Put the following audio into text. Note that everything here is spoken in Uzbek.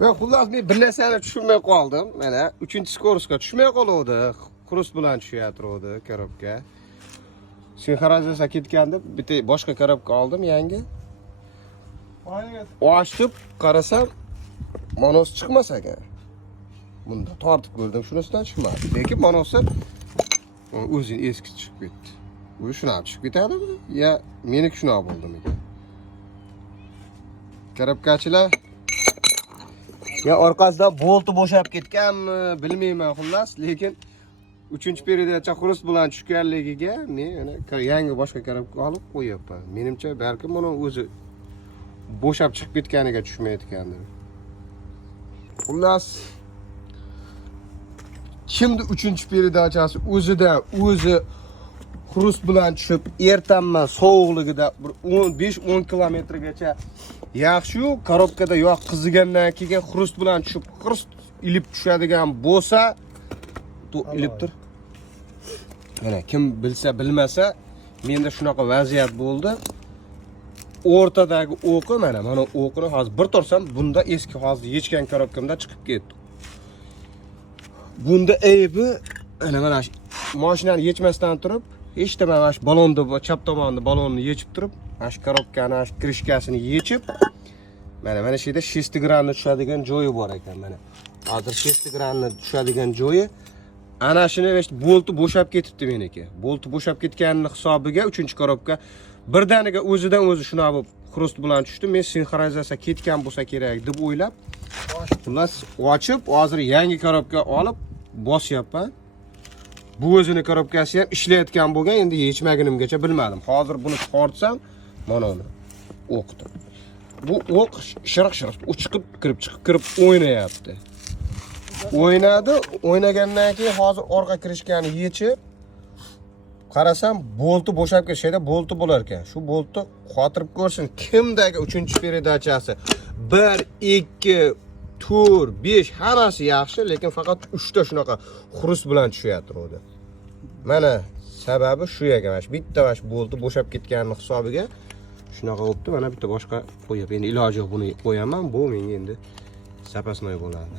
Va xullas men bir narsani tushunmay qoldim. Mana 3-skorsga tushmay qoluvdi. Xrust bilan tushyapti korobka. Sinxronizasiya ketganda bitta boshqa korobka oldim yangi. Ochib qarasam, monos chiqmas ekan. Bunda tortib ko'rdim, shunisidan chiqmadi. Lekin monosi o'zini eski chiqib ketdi. U shunab chiqib ketadimi? Ya meniki shunab bo'ldimi ekan? Korobkachilar ya orqasida bolti bo'shab ketganmi, bilmayman xullas, lekin 3-periodacha xrust bilan tushganligiga men yangi boshqa korobka olib qo'yapman. Menimcha balki buni o'zi bo'shab chiqib ketganiga tushmayotgandir. Xullas kimdi 3-periodachasi o'zi xrust bilan tushib, ertanman sovuqligida 15-10 kilometrgacha yaxshi-yu, korobkada yo'q qizigandan keyin xrust bilan tushib, xrust ilib tushadigan bo'lsa, ilib tur. Mana kim bilsa, bilmasa, menda shunaqa vaziyat bo'ldi. O'rtadagi o'qi mana o'qini hozir bir tursam, bunda eski hozir yechgan korobkamda chiqib ketdi. Bunda aybi mana shu mashinani yechmasdan turib, hech nima mana shu balonni, chap tomonni balonni yechib turib, mana shu korobkani, mana shu krishkasini yechib, mana shu yerda 6 gramni tushadigan joyi bor ekan mana. Hozir 6 gramni tushadigan joyi ana shuni bolti bo'shab ketibdi meniki. Bolti bo'shab ketganini hisobiga 3-korobka birdaniga o'zidan o'zi shuna bo'lib xrust bilan tushdi. Men sinxronizasiya ketgan bo'lsa kerak deb o'ylab, xullas ochib, hozir yangi korobka olib bosyapman. Bu o'zini korobkasi ham ishlayotgan bo'lgan, endi yechmagunimgacha bilmadim. Hozir buni tortsam, mana uni o'qdi. Bu o'q shiriq-shiriq chiqib kirib o'ynayapti. O'ynagandan keyin hozir orqa kirishgani yechib qarasam, bolti bo'shab ketishida bolti bo'lar ekan. Shu boltni xotirib ko'rsin, kimdagi 3-periodachasi 1, 2, 4, 5 hammasi yaxshi, lekin faqat 3 ta shunaqa xrust bilan tushyapti o'da. Mana sababi shu ekan. Bitta bolti bo'shab ketganini hisobiga shunaqa bo'libdi. Mana bitta boshqa qo'yib, endi iloji yo'q, buni qo'yaman. Bu menga endi zapasnoy bo'ladi.